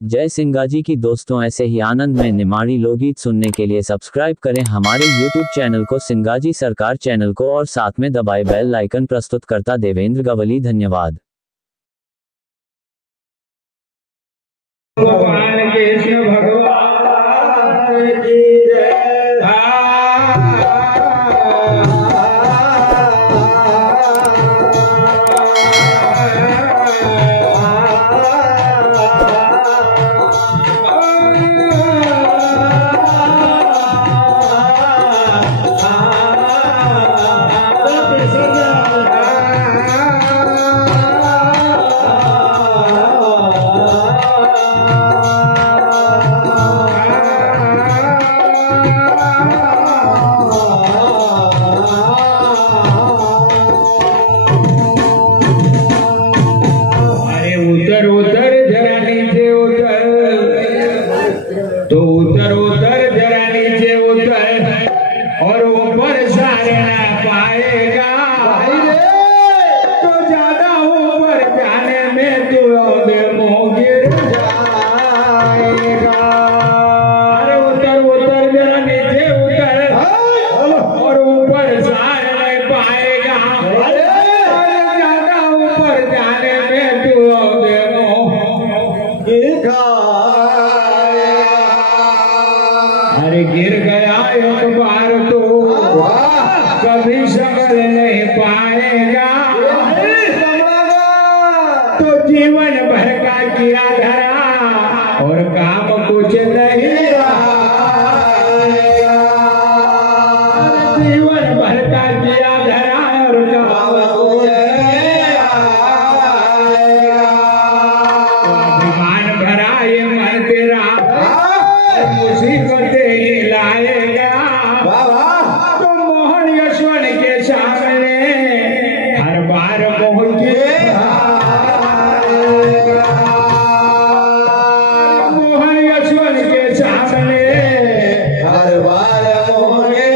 जय सिंगाजी की दोस्तों, ऐसे ही आनंद में निमाड़ी लोकगीत सुनने के लिए सब्सक्राइब करें हमारे YouTube चैनल को, सिंगाजी सरकार चैनल को, और साथ में दबाए बेल आइकन। प्रस्तुतकर्ता देवेंद्र गवली। धन्यवाद। भगवान कृष्ण भगवान की जय। तो उतर उतर जरा नीचे उतर और ऊपर सारे ना पाएगा, तो ज्यादा ऊपर जाने में तू मुंह गिर जाएगा। अरे उतर उतर जरा नीचे उतर और ऊपर सारे नहीं पाएगा, ज्यादा ऊपर जाने में तू मुंह गिर। अरे गिर गया एक बार तो कभी संभल नहीं पाएगा, तो जीवन भर का किया धरा और काम कुछ नहीं आएगा। जीवन भर का किया धरा और काम कुछ नहीं आएगा। अभिमान भरा ये मन तेरा मुसीबतें लाएगा, तो मोहन यशवन के सामने हर बार मोह के मोहन यशवन के सामने हर बार मोह के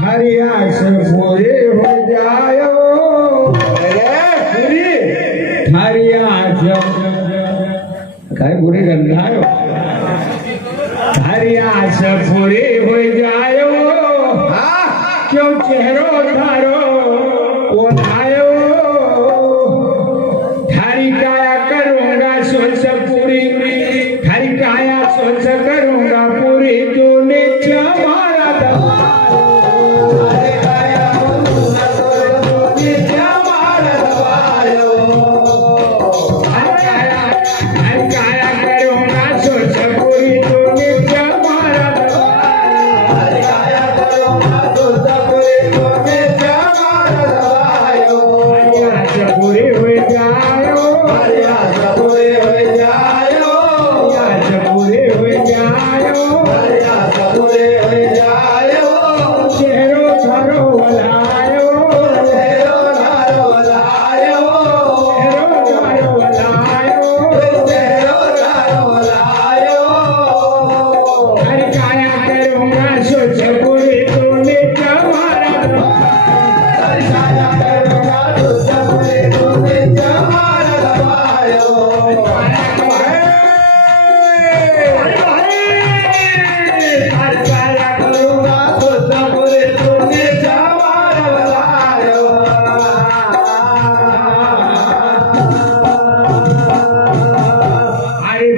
हरिया से पूरे हो जाओ, हरिया काय बुरी गंधा हरिया से पूरी हो जायो, क्यों चेहरो धारो वो धायो। थारी काया करूंगा सोच पूरी, थारी काया सोच करूंगा पूरी, तूने हमारा दबायो, थारी काया तूने हमारा दबायो।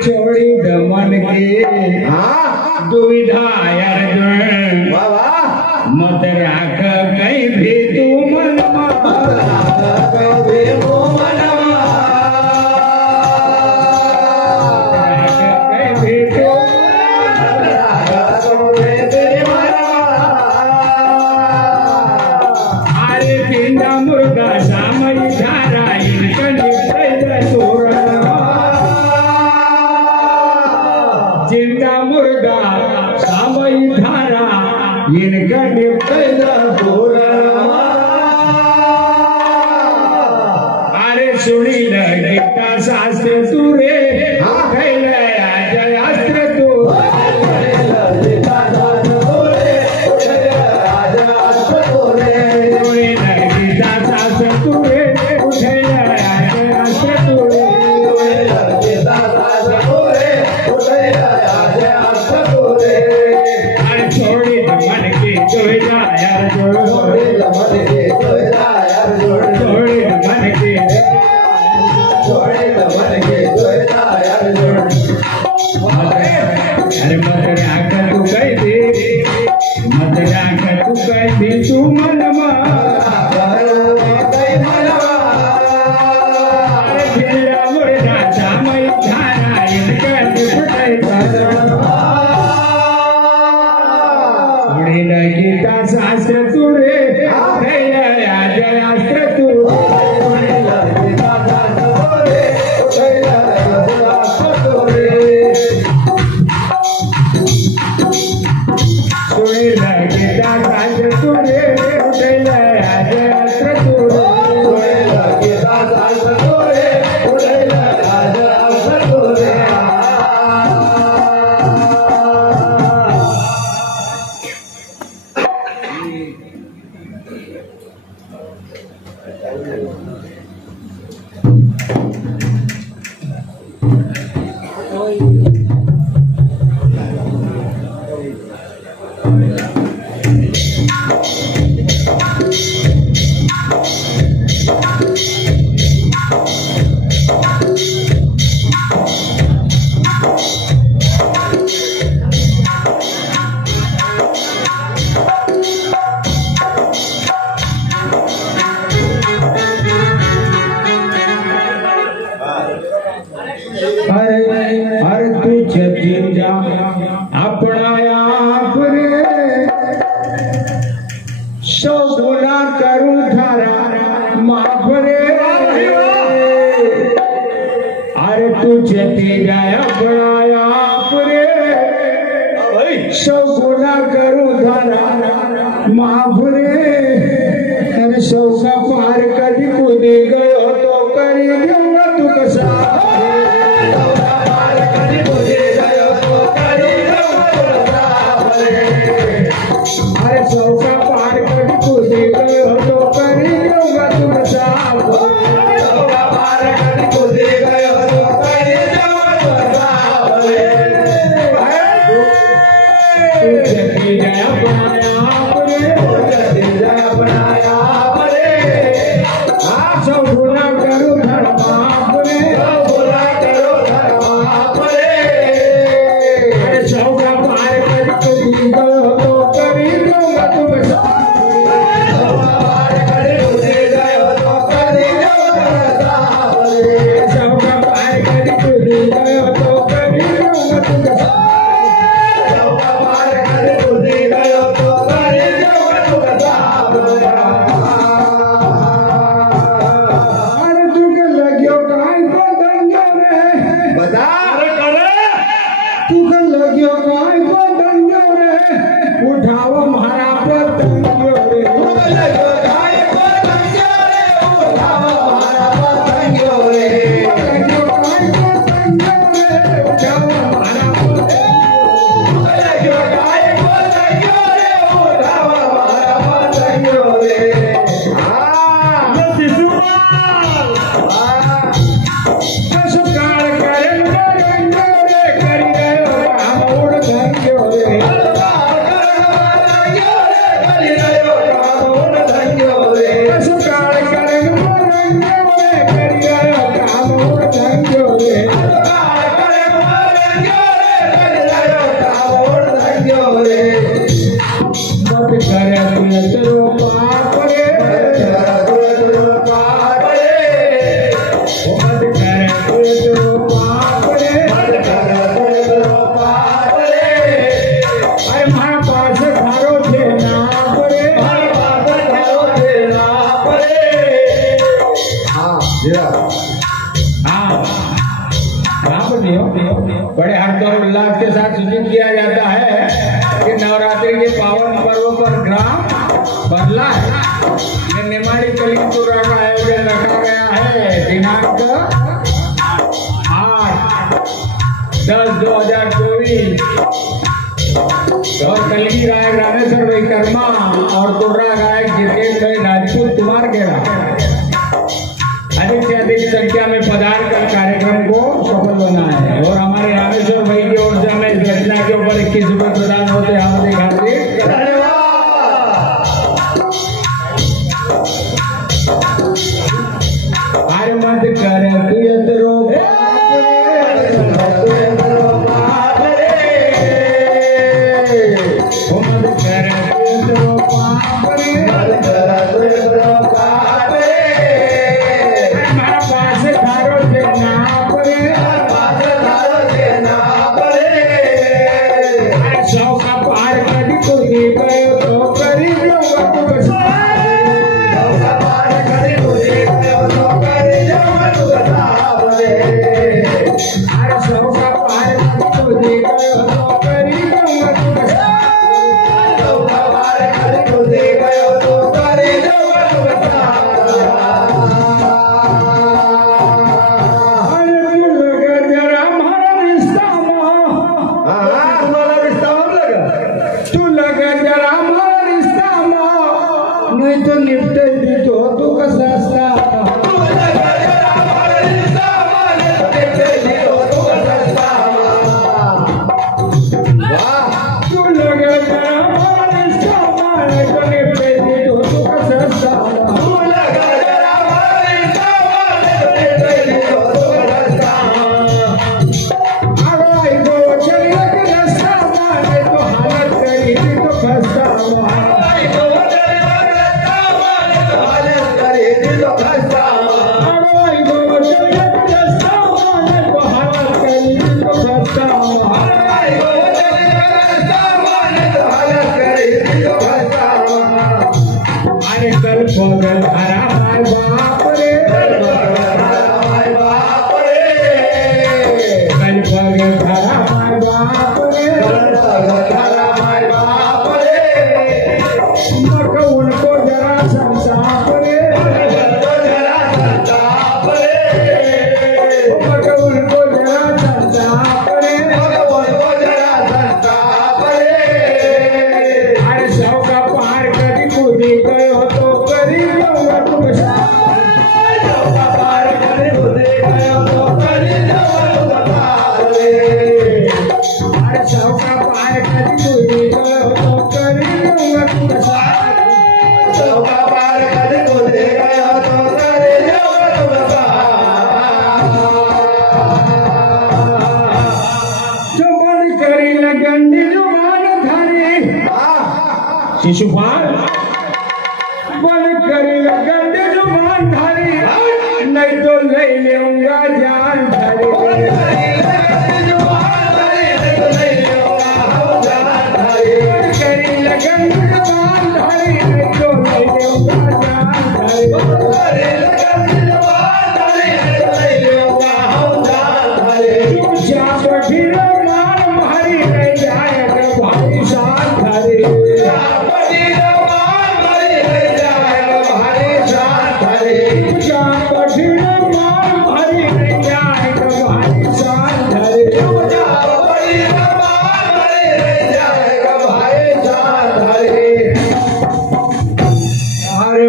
छोड़ी दमन के दुविधा अर्जुन, मत राख कहीं भी तू मन, अरे जिंदा मुर्गा सामई धारा जिंदा मुर्गा सामई धारा इनका निपटा पूरा। अरे सुनी न गीता शास्त्र तू रे अस्त्र तू, गीता शास्त्र तू रे हर तुझ जीजा अपना आप रे सौ गुना करूं थारा माफ रे अरे तुझ जीजा अपना आप रे सौ गुना करूं थारा माफ रे अरे सौ का पार कभी कूद गयो तो करी दूंगा तू कसा अरे चौका पार कर कूद गयो तो करी दूंगा तुम साफ चौका पार कर कूद गयो तो करी दूंगा तुम साफ जगी गया बनाया अपने जगी गया बनाया अपने आप सब गुना करो धर्म अपने सब गुना करो धर्म अपने अरे चौका पार कर कूद गयो तो करी दूंगा तुम चौका पार कर कूद गयो तो करी दूंगा तुम चौका पार कर कूद गयो तो करी दूंगा तुम अरे तुके लगियो काय को दंगो रे बता तुके लगियो काय को दंगो रे उठाओ मारा पतंगियो रे तुके लगियो काय को दंगो रे उठाओ मारा पतंगियो रे लगियो काय को दंगो रे उठाओ मारा तुके लगियो काय को दंगो रे उठाओ मारा पतंगियो रे सुकाल करेंगे रंगो रे करी गयो काम उड़ धंगो रे सुकाल करेंगे रंगो रे करी गयो काम उड़ धंगो रे मत करे तेरो पाप रे पाप रे मत करे तेरो पाप रे पाप रे अरे मारा पास थारो थे ना रे मारा पास थारो थे ना रे हां बड़े हर्षोल्लास के साथ सूचित किया जाता है कि नवरात्रि के पावन पर्व पर ग्राम बदला है। ये निमाड़ी कलिंगपुरा का आयोजन रखा गया है दिनांक 8/10/2024 और कलगी गायक रामेश्वर विकर्मा और तुर्रा गायक जितेंद्र भाई राजपूत कुमार गेरा अधिक से अधिक संख्या में पधार कर कार्यक्रम को सफल बनाए और हमारे रामेश्वर भाई की ओर से हमें इस घटना के ऊपर 21 रुपए प्रदान होते हैं हार्दिक हार्दिक अरे मत कर तू हमारा पास थारो शिशुपाल बन करी गंदे जुबान धारी, नहीं तो ले लूंगा जान धारी।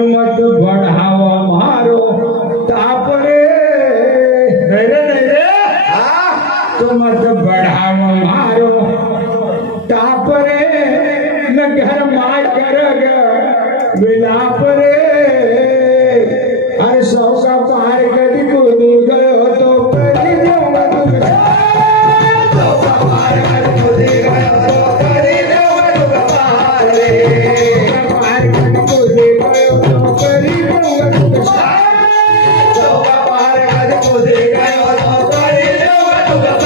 मत बढ़ाओ मारो तापरे न घर मार कर विलाप रे। हर सौ का पार कभी कूद गयो तो करी दूंगा तुम सौ का पार कभी कूद गयो तो करी दूंगा तुम पार रे। पार कभी कूद गयो तो करी दूंगा तुम सौ का पार कभी कूद गयो तो करी दूंगा तुम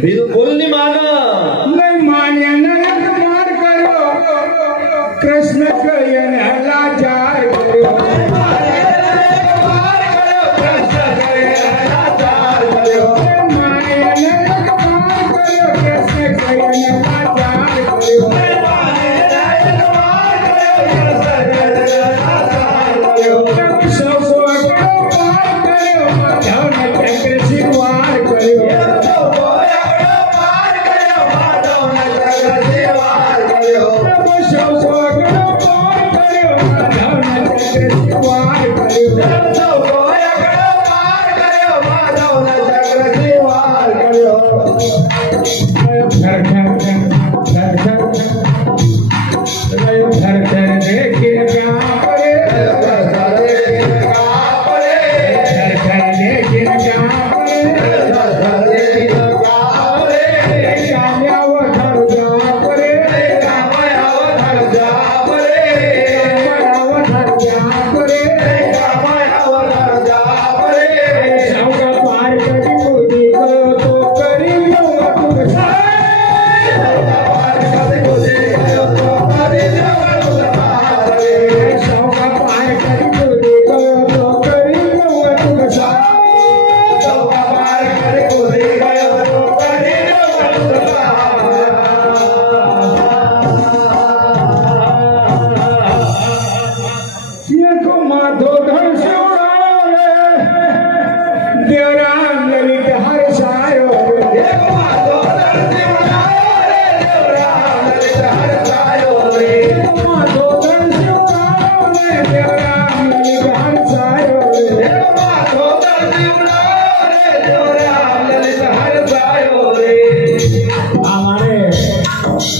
बिल्कुल नहीं माना, नहीं मानिया नरक मार करो, कृष्ण को ये लाचार करो। कृष्ण को ये लाचार करो, मानिया नरक मार करो, कृष्ण को ये लाचार करो। सबको पार करो, माधव न चक्र सिरवार करो।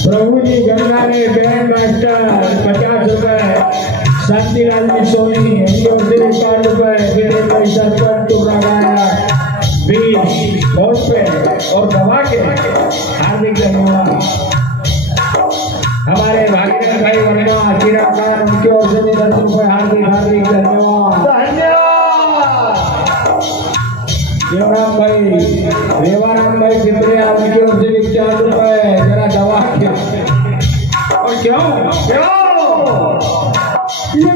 प्रभु जी गंगा ने बैंड मास्टर 50 रुपए, शांतिलाल जी सोनी रिकॉर्ड रुपए, मेरे पैसा टुकड़ा गाया 20 फोन पे और दबा के हार्दिक धन्यवाद। हमारे भागीरथ भाई वर्मा चिराकार उनकी ओर से भी 10 रुपए हार्दिक हार्दिक धन्यवाद। देवराम भाई देवाराम भाई पिपरिया उनकी ओर से भी 4 रुपए जरा दबा के। और क्यों ये